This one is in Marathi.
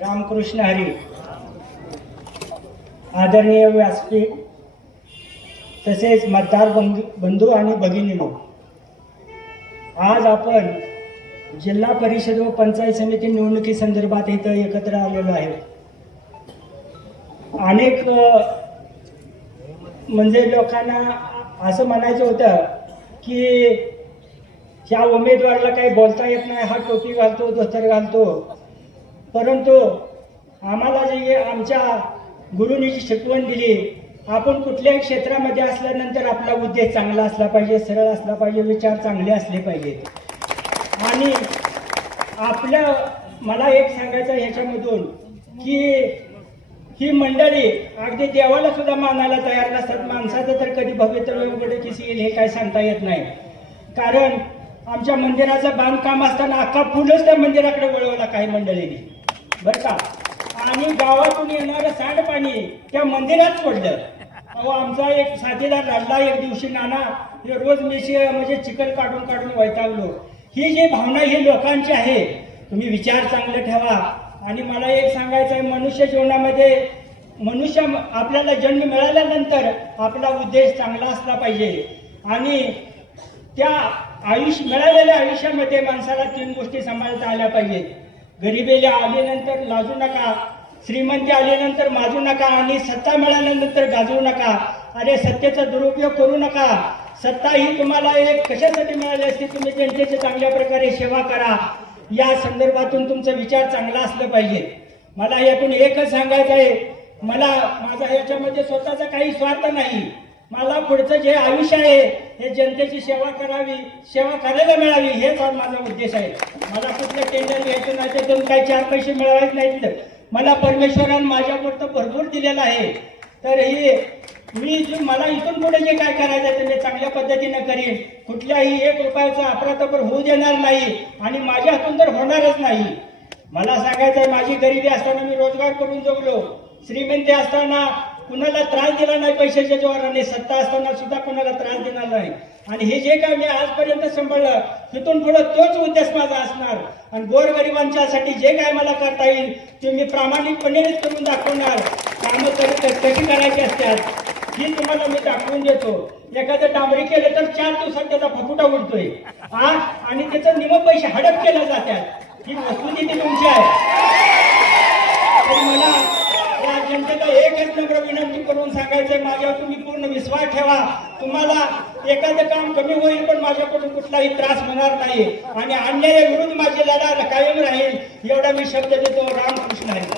रामकृष्ण हरी. आदरणीय व्यासपीठ तसेच मतदार बंधू आणि भगिनींनो, आज आपण जिल्हा परिषद व पंचायत समिती निवडणुकी संदर्भात इथं एकत्र आलेलो आहे. अनेक म्हणजे लोकांना असं म्हणायचं होतं की ह्या उमेदवाराला काही बोलता येत नाही, हा टोपी घालतो, धोतर घालतो. परंतु आम्हाला जे आमच्या गुरुंनी जी शिकवण दिली, आपण कुठल्याही क्षेत्रामध्ये असल्यानंतर आपला उद्देश चांगला असला पाहिजे, सरळ असला पाहिजे, विचार चांगले असले पाहिजेत. आणि मला एक सांगायचं ह्याच्यामधून की ही मंडळी अगदी देवाला सुद्धा मानायला तयार नसतात. माणसाचं तर कधी भवितव्य उघडकीस येईल हे काय सांगता येत नाही. कारण आमच्या मंदिराचं बांधकाम असताना अख्खा फुलच त्या मंदिराकडे वळवला काही मंडळींनी, बरं का. आणि गावातून येणारं सांडपाणी त्या मंदिरात सोडलं. अहो, आमचा एक साथीदार रडला एक दिवशी, नाना हे रोज मी म्हणजे चिखल काढून काढून वैतागलो. ही जी भावना ही लोकांची आहे. तुम्ही विचार चांगले ठेवा. आणि मला एक सांगायचं आहे, मनुष्य जीवनामध्ये आपल्याला जन्म मिळाल्यानंतर आपला उद्देश चांगला असला पाहिजे. आणि त्या मिळालेल्या आयुष्यामध्ये माणसाला 3 गोष्टी सांभाळता आल्या पाहिजेत. गरिबी आल्यानंतर लाजू नका, श्रीमंती आल्यानंतर माजू नका, आणि सत्ता मिळाल्यानंतर गाजवू नका. अरे, सत्तेचा दुरुपयोग करू नका. सत्ता ही तुम्हाला एक कशासाठी मिळाली असते? तुम्ही जनतेची चांगल्या प्रकारे सेवा करा. या संदर्भातून तुमचा विचार चांगला असला पाहिजे. मला यातून एकच सांगायचं आहे, माझा याच्यामध्ये स्वतःचा काही स्वार्थ नाही. मला पुढचं जे आयुष्य आहे हे जनतेची सेवा करावी, सेवा करायला मिळावी, हेच माझा उद्देश आहे. मला कुठलं टेंडर घ्यायचं नाही, त्यातून काही 4 पैसे मिळवायचे नाहीत. मला परमेश्वरानं माझ्यापुरतं भरपूर दिलेलं आहे. तर मला इथून पुढे जे काय करायचं ते मी चांगल्या पद्धतीनं करीन. कुठल्याही 1 रुपयाचा अफरातफर होऊ देणार नाही आणि माझ्या हातून तर होणारच नाही. मला सांगायचं आहे, माझी गरिबी असताना मी रोजगार करून जगलो. श्रीमंती असताना कुणाला त्रास दिला नाही पैशाच्या जोराने, सत्ता असताना सुद्धा कुणाला त्रास देणार नाही. आणि हे जे काय मी आजपर्यंत सांभाळलं, तिथून पुढे तोच उद्देश माझा असणार. आणि गोरगरिबांच्यासाठी जे काय मला करता येईल ते मी प्रामाणिकपणेच करून दाखवणार. कामं कशी करायची असतात ही तुम्हाला मी दाखवून देतो. एखादं डांबरी केलं तर 4 दिवसात त्याचा फपुटा उडतोय आणि त्याचं निम पैसे हडप केले जातात. ही वस्तुस्थिती तुमची आहे. मला या जनतेला एकच नम्र विनंती करून सांगायचंय, माझ्यावर तुम्ही पूर्ण विश्वास ठेवा. तुम्हाला एखादं काम कमी होईल पण माझ्याकडून कुठलाही त्रास होणार नाही. आणि अन्यायाविरुद्ध माझी लढा कायम राहील, एवढा मी शब्द देतो. रामकृष्ण हरी.